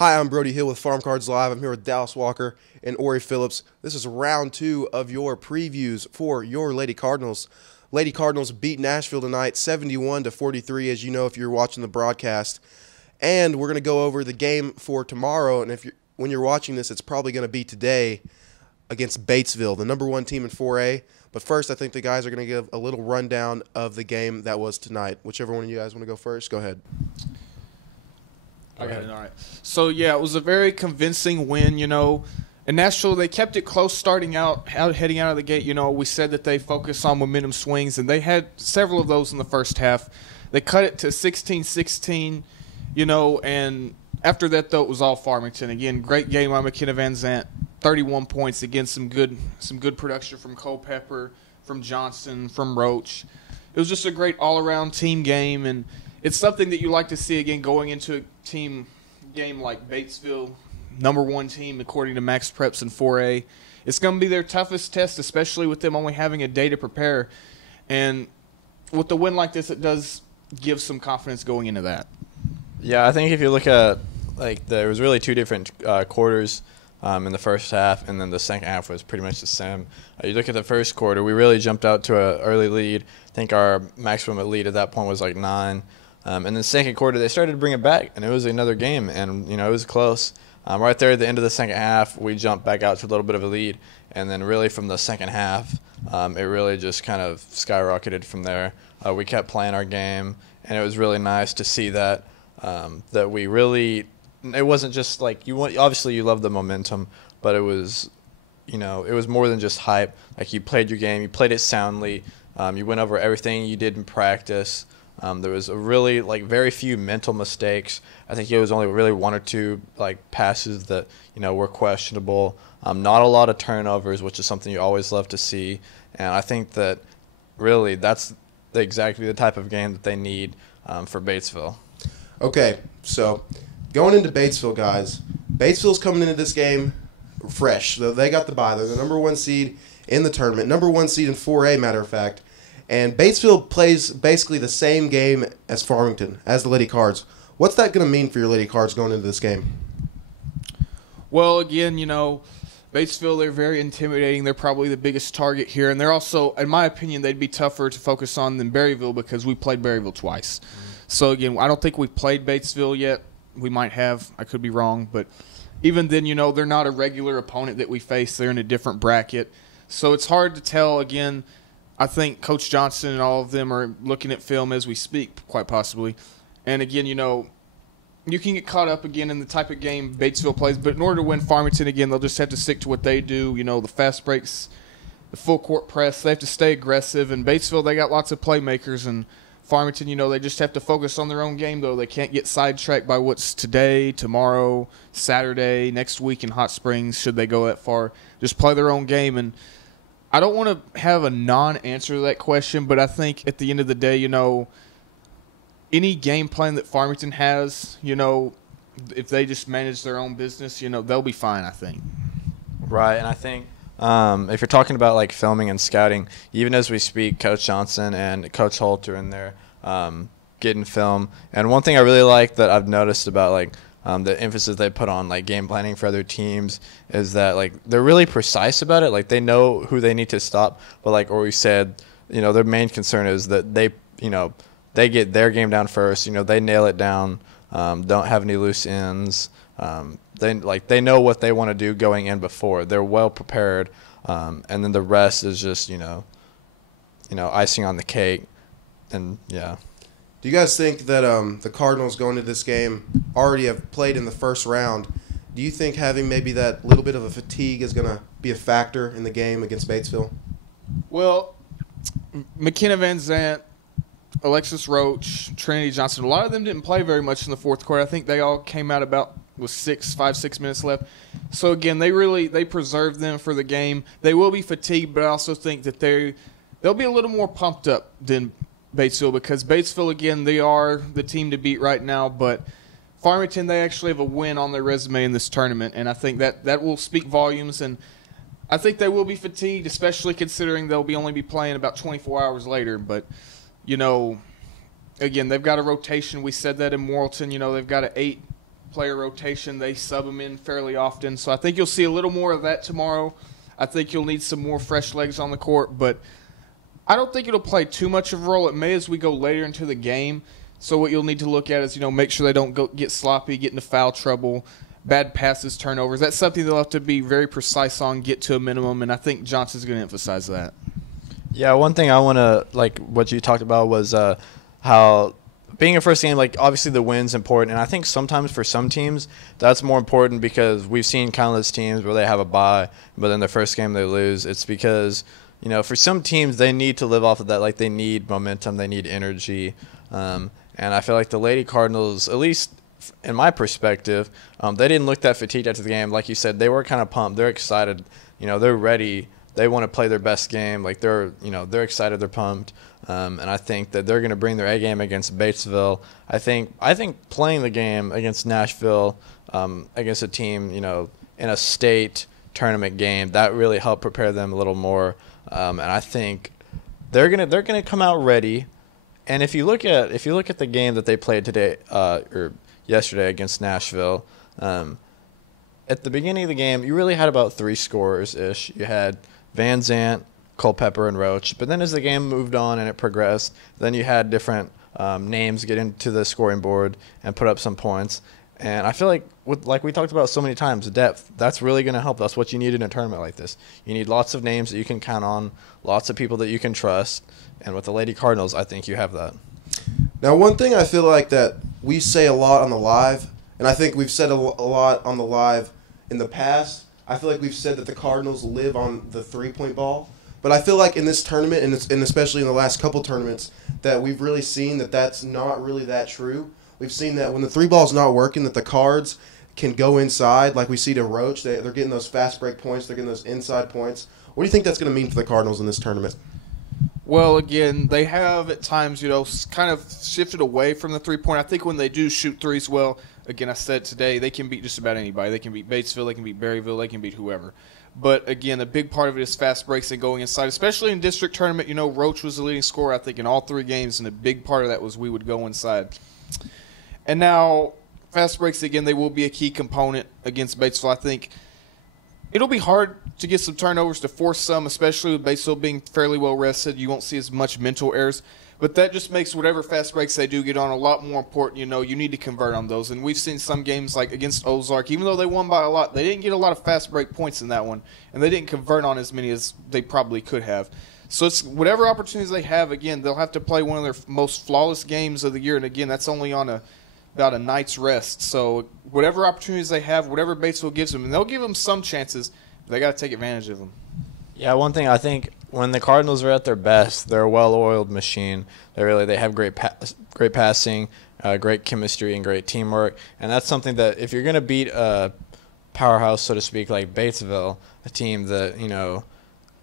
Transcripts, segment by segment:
Hi, I'm Brody Hill with Farm Cards Live. I'm here with Dallas Walker and Ori Phillips. This is round 2 of your previews for your Lady Cardinals. Lady Cardinals beat Nashville tonight 71-43, as you know if you're watching the broadcast. And we're going to go over the game for tomorrow. And when you're watching this, it's probably going to be today against Batesville, the number 1 team in 4A. But first, I think the guys are going to give a little rundown of the game that was tonight. Whichever one of you guys want to go first, go ahead. I got it. All right. So, yeah, it was a very convincing win, In Nashville, they kept it close heading out of the gate. We said that they focus on momentum swings, and they had several of those in the first half. They cut it to 16-16, and after that, though, it was all Farmington. Again, great game by Makenna Vanzant, 31 points. Again, some good production from Culpepper, from Johnson, from Roach. It was just a great all-around team game, and it's something that you like to see, again, going into a team game like Batesville, number 1 team according to Max Preps in 4A. It's going to be their toughest test, especially with them only having a day to prepare. And with a win like this, it does give some confidence going into that. Yeah, I think if you look at, there was really 2 different quarters in the first half, and then the second half was pretty much the same. You look at the first quarter, we really jumped out to an early lead. I think our maximum lead at that point was 9. And the second quarter, they started to bring it back, and it was another game, and, it was close. Right there at the end of the second half, we jumped back out to a little bit of a lead, and then really from the second half, it really just kind of skyrocketed from there. We kept playing our game, and it was really nice to see that we really – it wasn't just obviously you love the momentum, but it was – it was more than just hype. You played your game, you played it soundly, you went over everything you did in practice. There was a really very few mental mistakes. I think it was only really 1 or 2 passes that were questionable. Not a lot of turnovers, which is something you always love to see. And I think that really that's exactly the type of game that they need for Batesville. Okay, so going into Batesville, guys, Batesville's coming into this game fresh. They got the bye. They're the number 1 seed in the tournament, number 1 seed in 4A, matter of fact. And Batesville plays basically the same game as Farmington, as the Lady Cards. What's that going to mean for your Lady Cards going into this game? Well, again, Batesville, they're very intimidating. They're probably the biggest target here. And they're also, in my opinion, they'd be tougher to focus on than Berryville because we played Berryville twice. Mm-hmm. So, again, I don't think we've played Batesville yet. We might have. I could be wrong. But even then, they're not a regular opponent that we face. They're in a different bracket. So it's hard to tell, again. I think Coach Johnson and all of them are looking at film as we speak, quite possibly. And, again, you can get caught up, again, in the type of game Batesville plays. But in order to win Farmington, again, they'll just have to stick to what they do, the fast breaks, the full court press. They have to stay aggressive. And Batesville, they got lots of playmakers. And Farmington, they just have to focus on their own game, though. They can't get sidetracked by what's today, tomorrow, Saturday, next week in Hot Springs, should they go that far. Just play their own game. And I don't want to have a non-answer to that question, but I think at the end of the day, any game plan that Farmington has, if they just manage their own business, they'll be fine, I think. Right, and I think if you're talking about filming and scouting, even as we speak, Coach Johnson and Coach Holt are in there getting film. And one thing I really like that I've noticed about the emphasis they put on game planning for other teams is that they're really precise about it. They know who they need to stop, but Ori said, their main concern is that they get their game down first. They nail it down. Don't have any loose ends. They know what they want to do going in before. They're well prepared, and then the rest is just icing on the cake, and yeah. Do you guys think that the Cardinals going into this game already have played in the first round? Do you think having maybe that little bit of a fatigue is going to be a factor in the game against Batesville? Well, Makenna Vanzant, Alexis Roach, Trinity Johnson, a lot of them didn't play very much in the fourth quarter. I think they all came out about with 6 minutes left. So, again, they preserved them for the game. They will be fatigued, but I also think that they'll be a little more pumped up than Batesville because Batesville, again, they are the team to beat right now, but Farmington, they actually have a win on their resume in this tournament, and I think that will speak volumes, and I think they will be fatigued, especially considering they'll only be playing about 24 hours later, but, again, they've got a rotation. We said that in Morrilton, they've got an player rotation. They sub them in fairly often. So I think you'll see a little more of that tomorrow. I think you'll need some more fresh legs on the court, but I don't think it'll play too much of a role. It may as we go later into the game. So what you'll need to look at is, make sure they don't get sloppy, get into foul trouble, bad passes, turnovers. That's something they'll have to be very precise on, get to a minimum, and I think Johnson's going to emphasize that. Yeah, one thing I want to, what you talked about was how being a first game, obviously the win's important. And I think sometimes for some teams, that's more important because we've seen countless teams where they have a bye, but then the first game they lose. It's because, for some teams, they need to live off of that. They need momentum. They need energy. And I feel like the Lady Cardinals, at least in my perspective, they didn't look that fatigued after the game. Like you said, they were kind of pumped. They're excited. They're ready. They want to play their best game. They're excited. They're pumped. And I think that they're going to bring their A game against Batesville. I think playing the game against Nashville, against a team, in a state tournament game, that really helped prepare them a little more. And I think they're gonna come out ready. And if you look at the game that they played today or yesterday against Nashville, at the beginning of the game, you really had about 3 scorers ish. You had Vanzant, Culpepper, and Roach. But then as the game moved on and it progressed, then you had different names get into the scoring board and put up some points. And I feel like, like we talked about so many times, depth, that's really going to help. That's what you need in a tournament like this. You need lots of names that you can count on, lots of people that you can trust. And with the Lady Cardinals, I think you have that. Now, one thing I feel like that we say a lot on the live, and I think we've said a lot on the live in the past, I feel like we've said that the Cardinals live on the three-point ball. But I feel like in this tournament, and especially in the last couple tournaments, that we've really seen that that's not really that true. We've seen that when the three ball's not working, that the Cards can go inside, like we see to Roach. They're getting those fast break points. They're getting those inside points. What do you think that's going to mean for the Cardinals in this tournament? Well, again, they have at times, kind of shifted away from the three-point. I think when they do shoot threes well, again, I said today, they can beat just about anybody. They can beat Batesville. They can beat Berryville. They can beat whoever. But, again, a big part of it is fast breaks and going inside, especially in district tournament. Roach was the leading scorer, I think, in all 3 games, and a big part of that was we would go inside. And now, fast breaks, again, they will be a key component against Batesville. I think it'll be hard to get some turnovers, to force some, especially with Batesville being fairly well rested. You won't see as much mental errors. But that just makes whatever fast breaks they do get on a lot more important. You need to convert on those. And we've seen some games like against Ozark, even though they won by a lot, they didn't get a lot of fast break points in that one. And they didn't convert on as many as they probably could have. So it's whatever opportunities they have, again, they'll have to play one of their most flawless games of the year. And, again, that's only on about a night's rest. So whatever opportunities they have, whatever Batesville gives them, and they'll give them some chances, but they got to take advantage of them. Yeah, one thing I think when the Cardinals are at their best, they're a well-oiled machine. They have great passing, great chemistry, and great teamwork. And that's something that if you're going to beat a powerhouse, so to speak, like Batesville, a team that,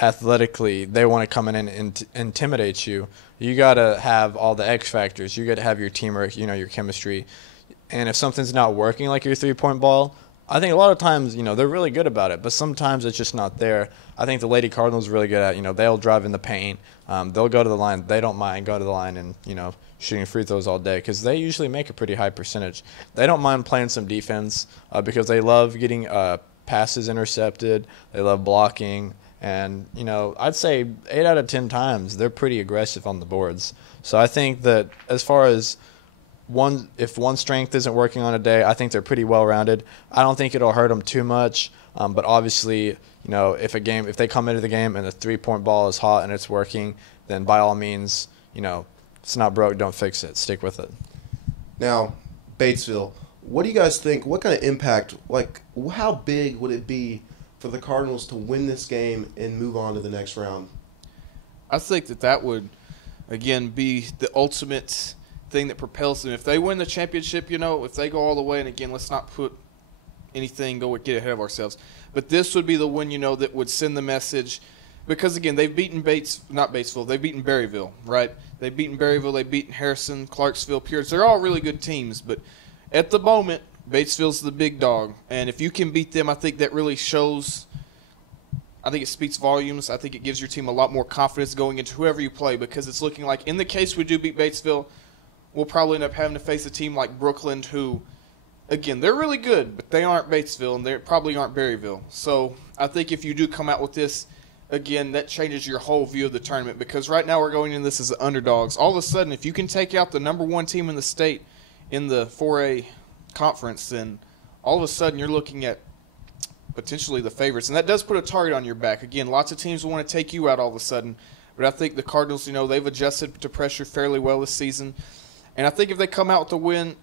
athletically they want to come in and intimidate you, you got to have all the X factors. You got to have your teamwork, your chemistry. And if something's not working like your three-point ball, I think a lot of times, they're really good about it, but sometimes it's just not there. I think the Lady Cardinals are really good at, they'll drive in the paint. They'll go to the line. They don't mind going to the line and, shooting free throws all day because they usually make a pretty high percentage. They don't mind playing some defense because they love getting passes intercepted. They love blocking. And, I'd say 8 out of 10 times they're pretty aggressive on the boards. So I think that as far as if one strength isn't working on a day, I think they're pretty well-rounded. I don't think it'll hurt them too much. But obviously, if they come into the game and the three-point ball is hot and it's working, then by all means, it's not broke, don't fix it. Stick with it. Now, Batesville, what do you guys think? What kind of impact, how big would it be for the Cardinals to win this game and move on to the next round? I think that would, again, be the ultimate thing that propels them. If they win the championship, if they go all the way, and again, let's not get ahead of ourselves. But this would be the win, that would send the message. Because, again, they've beaten they've beaten Berryville, right? They've beaten Berryville, they've beaten Harrison, Clarksville, Pierce. They're all really good teams. But at the moment, Batesville's the big dog. And if you can beat them, I think that really shows – I think it speaks volumes. I think it gives your team a lot more confidence going into whoever you play because it's looking like in the case we do beat Batesville, we'll probably end up having to face a team like Brooklyn who again, they're really good, but they aren't Batesville, and they probably aren't Berryville. So I think if you do come out with this, again, that changes your whole view of the tournament, because right now we're going in this as the underdogs. All of a sudden, if you can take out the number one team in the state in the 4A conference, then all of a sudden you're looking at potentially the favorites. And that does put a target on your back. Again, lots of teams will want to take you out all of a sudden. But I think the Cardinals, they've adjusted to pressure fairly well this season. And I think if they come out with a win,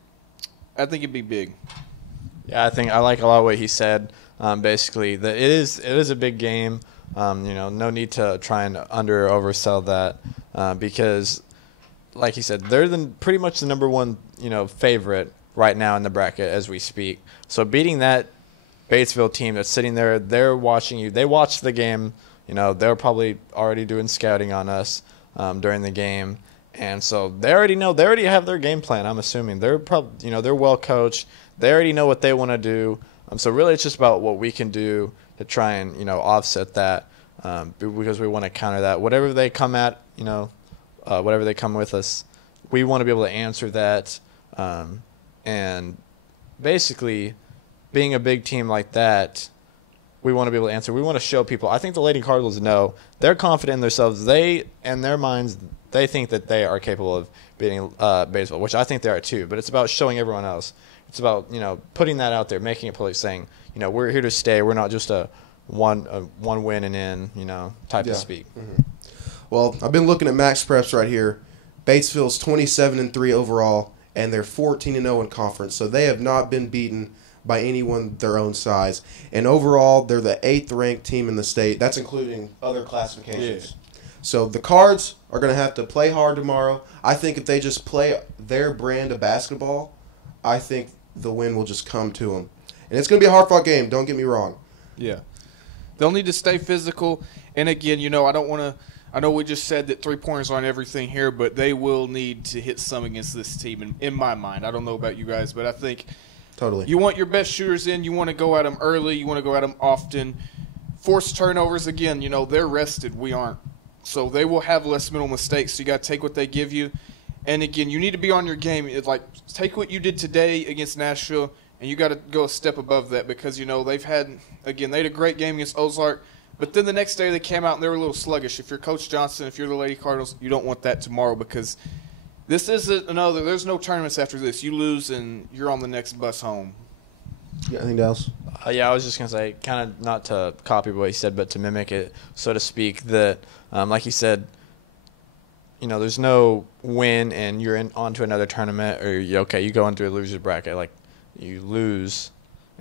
I think it'd be big. Yeah, I like a lot of what he said. Basically, that it is a big game. No need to try and under or oversell that because, like he said, they're pretty much the number one favorite right now in the bracket as we speak. So beating that Batesville team that's sitting there, they're watching you. They watched the game. They're probably already doing scouting on us during the game. And so they already know. They already have their game plan, I'm assuming. They're probably, they're well coached. They already know what they want to do. So really it's just about what we can do to try and, offset that because we want to counter that. Whatever they come at, whatever they come with us, we want to be able to answer that. And basically being a big team like that, we want to be able to answer. We want to show people. I think the Lady Cardinals know. They're confident in themselves. They, in their minds, they think that they are capable of beating Batesville, which I think they are too. But it's about showing everyone else. It's about, putting that out there, making it public, saying, we're here to stay. We're not just a one win and in, type to speak. Mm-hmm. Well, I've been looking at Max Preps right here. Batesville's 27-3 overall, and they're 14-0 in conference. So they have not been beaten by anyone their own size. And overall, they're the 8th-ranked team in the state. That's including other classifications. Yeah. So the Cards are going to have to play hard tomorrow. I think if they just play their brand of basketball, I think the win will just come to them. And it's going to be a hard-fought game, don't get me wrong. Yeah. They'll need to stay physical. And, again, I don't want to – I know we just said that three-pointers aren't everything here, but they will need to hit some against this team in my mind. I don't know about you guys, but I think – totally. You want your best shooters in. You want to go at them early. You want to go at them often. Force turnovers, again, they're rested. We aren't. So they will have less mental mistakes. So you got to take what they give you. And, again, you need to be on your game. It's like take what you did today against Nashville, and you got to go a step above that because, they've had – again, they had a great game against Ozark. But then the next day they came out and they were a little sluggish. If you're Coach Johnson, if you're the Lady Cardinals, you don't want that tomorrow because – this isn't another. There's no tournaments after this. You lose and you're on the next bus home. Yeah, anything else? Yeah, I was just gonna say, kind of not to copy what he said, but to mimic it, so to speak. That, like he said, there's no win and you're onto another tournament, or you go into a loser's bracket, like you lose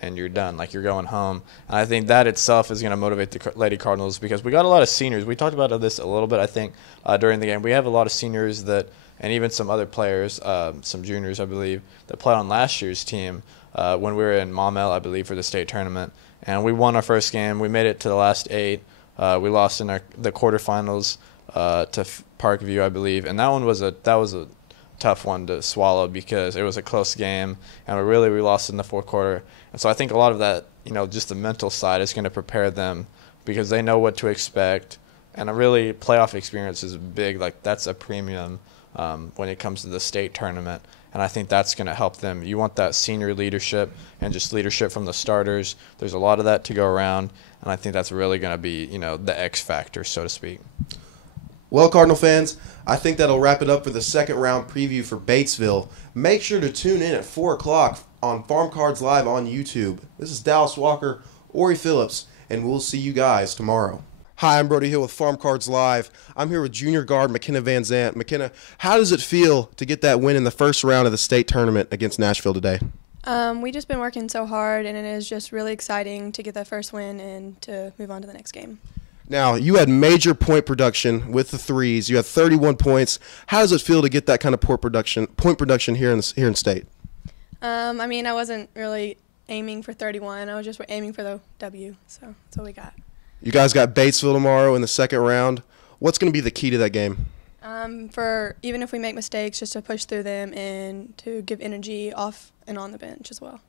and you're done, like you're going home. And I think that itself is going to motivate the Lady Cardinals because we got a lot of seniors. We talked about this a little bit, I think, during the game. We have a lot of seniors that. And even some other players, some juniors, I believe, that played on last year's team when we were in Maumelle, I believe, for the state tournament. And we won our first game. We made it to the last 8. We lost in the quarterfinals to Parkview, I believe. And that was a tough one to swallow because it was a close game. And we lost in the fourth quarter. And so I think a lot of that, just the mental side is going to prepare them because they know what to expect. And a really playoff experience is big. Like, that's a premium. When it comes to the state tournament. And I think that's going to help them. You want that senior leadership and just leadership from the starters. There's a lot of that to go around, and I think that's really going to be, the X factor, so to speak. Well, Cardinal fans, I think that'll wrap it up for the second round preview for Batesville. Make sure to tune in at 4 o'clock on Farm Cards Live on YouTube. This is Dallas Walker, Ori Phillips, and we'll see you guys tomorrow. Hi, I'm Brody Hill with Farm Cards Live. I'm here with junior guard Makenna Vanzant. Makenna, how does it feel to get that win in the first round of the state tournament against Nashville today? We just been working so hard, and it is just really exciting to get that first win and to move on to the next game. Now, you had major point production with the threes. You had 31 points. How does it feel to get that kind of point production here in state? I wasn't really aiming for 31. I was just aiming for the W, so that's what we got. You guys got Batesville tomorrow in the second round. What's going to be the key to that game? For even if we make mistakes, just to push through them and to give energy off and on the bench as well.